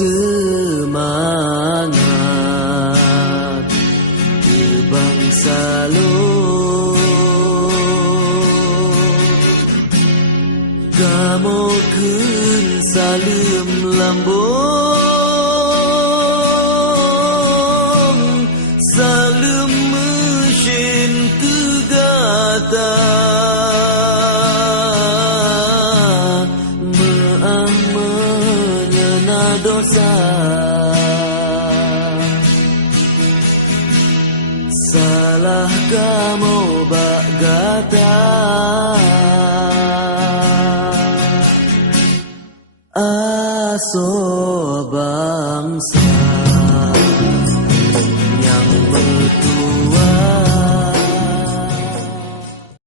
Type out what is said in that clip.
semangat bangsa lo, kamu kun salim lambung, salim mesin kegata, meang menyena dosa. Salah kamu bak gata, aso bangsa.